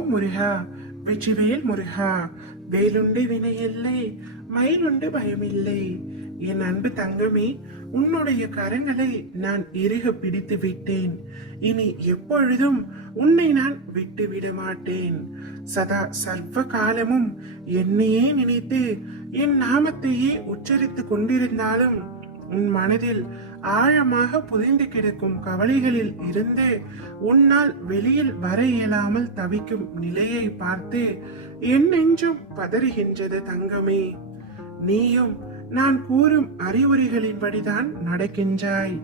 ஓம் முருகா, வெற்றிவேல் முருகா. வேலுண்டு வினையில்லை, மயிலுண்டு பயமில்லை. என் அன்பு தங்கமே, உன்னுடைய கரங்களை நான் இறுக பிடித்து விட்டேன். இனி எப்பொழுதும் உன்னை நான் விட்டு விட மாட்டேன். சதா சர்வ காலமும் என்னையே நினைத்து என் நாமத்தையே உச்சரித்துக் கொண்டிருந்தாலும் உன் மனதில் ஆழமாக புதைந்து கிடக்கும் கவலைகளில் இருந்து உன்னால் வெளியில் வர இயலாமல் தவிக்கும் நிலையை பார்த்து என் நெஞ்சும் பதறுகின்றது தங்கமே. நீயும் நான் கூறும் அறிவுரைகளின்படிதான் நடக்கின்றாய்.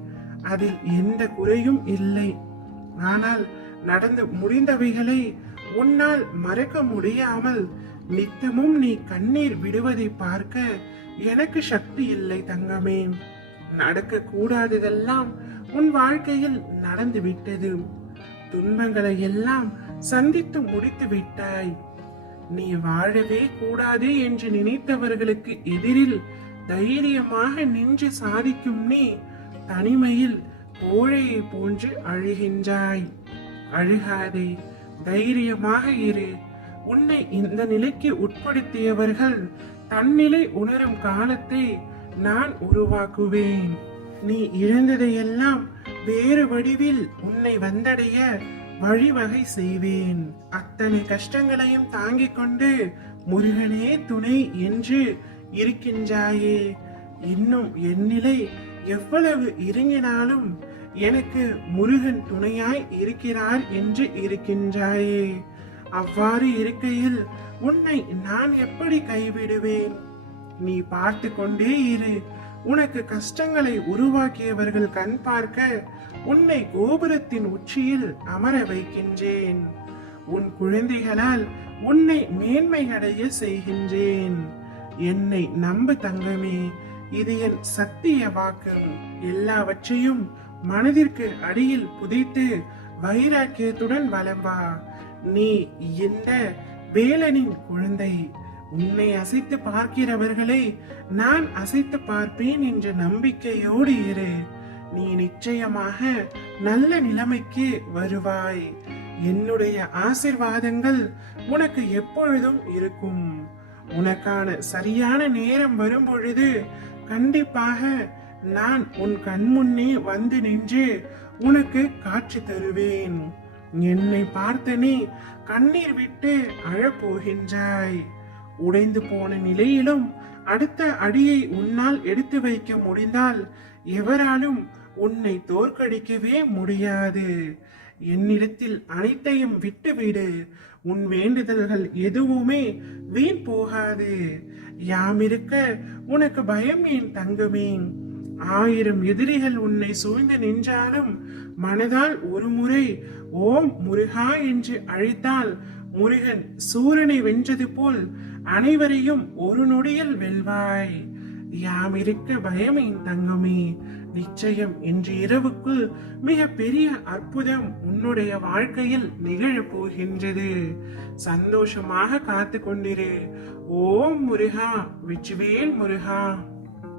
அதில் எந்த குறையும் இல்லை. ஆனால் நடந்து முடிந்தவைகளை உன்னால் மறக்க முடியாமல் நித்தமும் நீ கண்ணீர் விடுவதை பார்க்க எனக்கு சக்தி இல்லை தங்கமே. நடக்க கூடாததெல்லாம் உன் வாழ்க்கையில் நடந்து விட்டது. துன்பங்களை எல்லாம் சந்தித்து முடித்து விட்டாய். நீ வாழவே கூடாது என்று நினைத்தவர்களுக்கு எதிரில் தைரியமாக நின்று சாதிக்கும் நீ தனிமையில் கோழையை போன்று அழுகின்றாய். அழுகாதே, தைரியமாக இரு. உன்னை இந்த நிலைக்கு உட்படுத்தியவர்கள் தன்னிலை உணரும் காலத்தை நான் உருவாக்குவேன். நீ இழந்ததையெல்லாம் வேறு வடிவில் உன்னை வந்தடைய வழிவகை செய்வேன். அத்தனை கஷ்டங்களையும் தாங்கிக் கொண்டு முருகனே துணை என்று இருக்கின்றாயே. இன்னும் என் நிலை எவ்வளவு இறங்கினாலும் எனக்கு முருகன் துணையாய் இருக்கிறார் என்று இருக்கின்றாயே. அவ்வாறு இருக்கையில் உன்னை நான் எப்படி கைவிடுவேன்? நீ பார்த்து கொண்டே இரு. உனக்கு கஷ்டங்களை உருவாக்கியவர்கள் கண் பார்க்க உன்னை கோபுரத்தின் உச்சியில் அமர வைக்கின்றேன். உன் குழந்தைகளால் உன்னை மேன்மை அடைய செய்கின்றேன். என்னை நம்பு தங்கமே, இது என் சத்திய வாக்கு. எல்லாவற்றையும் மனதிற்கு அடியில் புதைத்து வைராக்கியத்துடன் வலம் வா. நீ இந்த வேலனின் குழந்தை. உன்னை அசைத்து பார்க்கிறவர்களை நான் அசைத்து பார்ப்பேன் என்ற நம்பிக்கையோடு இரு. நீ நிச்சயமாக நல்ல நிலைமைக்கு வருவாய். என்னுடைய ஆசீர்வாதங்கள் உனக்கு எப்பொழுதும் இருக்கும். உனக்கான சரியான நேரம் வரும் பொழுது கண்டிப்பாக நான் உன் கண் முன்னே வந்து நின்று உனக்கு காட்சி தருவேன். என்னை பார்த்து நீ கண்ணீர் விட்டு அழப்போகின்றாய். உடைந்து போன நிலையிலும் அடுத்த அடியை உன்னால் எடுத்து வைக்க முடிந்தால் எவராலும் உன்னை தோற்கடிக்கவே முடியாது. என்னிடத்தில் அனைத்தையும் விட்டுவிடு. உன் வேண்டுதல்கள் எதுவுமே வீண் போகாது. யாமிருக்க உனக்கு பயம் ஏன் தங்கமே? 1000 எதிரிகள் உன்னை சூழ்ந்து நின்றாலும் மனதால் ஒரு முறை ஓம் முருகா என்று அழைத்தால் முருகன் சூரனை வென்றது போல் அனைவரையும் ஒரு நொடியில் வெல்வாய். யாமிருக்க பயமேன் தங்கமே. நிச்சயம் இன்று இரவுக்குள் மிக பெரிய அற்புதம் உன்னுடைய வாழ்க்கையில் நிகழப் போகின்றது. சந்தோஷமாக காத்து கொண்டிரு. ஓம் முருகா, வெற்றிவேல் முருகா.